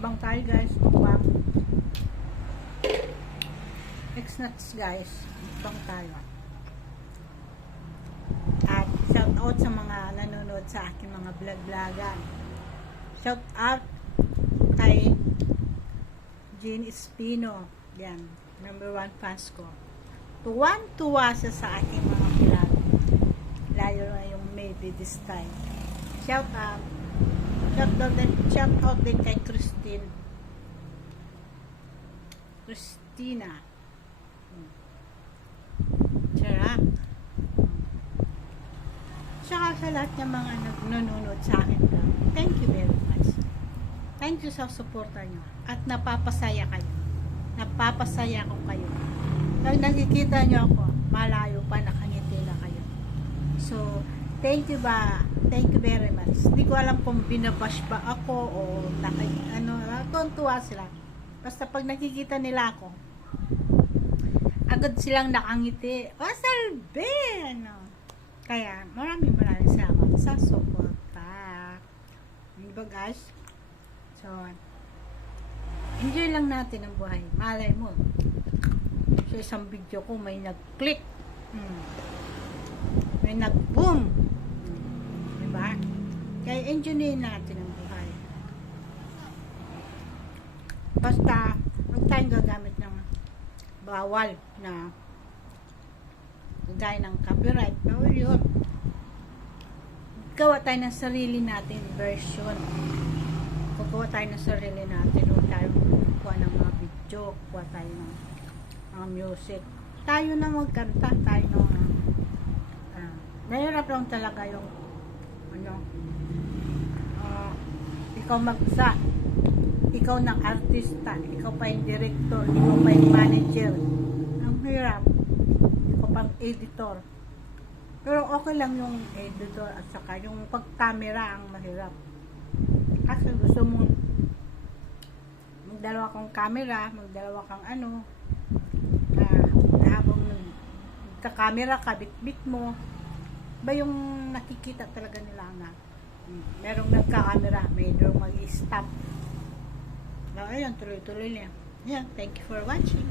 Mukbang tayo guys, mukbang. X-nuts guys, mukbang tayo. At shout out sa mga nanonood sa aking mga vlog-vlogan. Shout out kay Jean Espino. Yan, #1 fans ko. Tuwan-tuwa siya sa aking mga vlog. Layo na yung maybe this time. Shout out. Shout out din kay Christina. Charot. Tsaka sa lahat ng mga nanonood sa akin. Thank you very much. Thank you sa suporta nyo. At napapasaya kayo. Napapasaya ko kayo. Pag nakikita nyo ako, malayo pa, nakangiti na kayo. So, thank you very much. Hindi ko alam kung binabash ba ako o tuntua sila. Basta pag nakikita nila ako, agad silang nakangiti. Salve! Kaya, maraming salamat sa suporta. Diba guys? So, enjoy lang natin ang buhay. Malay mo, sa isang video ko may nag-click. May nag-boom. Diba? Kaya enjoy natin ang buhay. Basta, huwag tayong gagamit ng bawal na gaya ng copyright. Bawal yun. Gawa tayo ng sarili natin version. Gawa tayo ng sarili natin. Huwag tayo kuha ng mga video. Kuha tayo ng mga music. Tayo na magkanta. Tayo na mahirap lang talaga yung ikaw magsa, ikaw ng artista, ikaw pa yung director, ikaw pa yung manager. Ang hirap. Ikaw pang editor. Pero okay lang yung editor at saka yung pag-camera ang mahirap. Kasi gusto mong magdalawa kang camera, magdalawa kang habang nagka-camera ka, bit-bit mo, ba yung nakikita talaga nila na merong nagka-camera, merong mag-stop. Ayun, tuloy-tuloy lang. Yan, thank you for watching.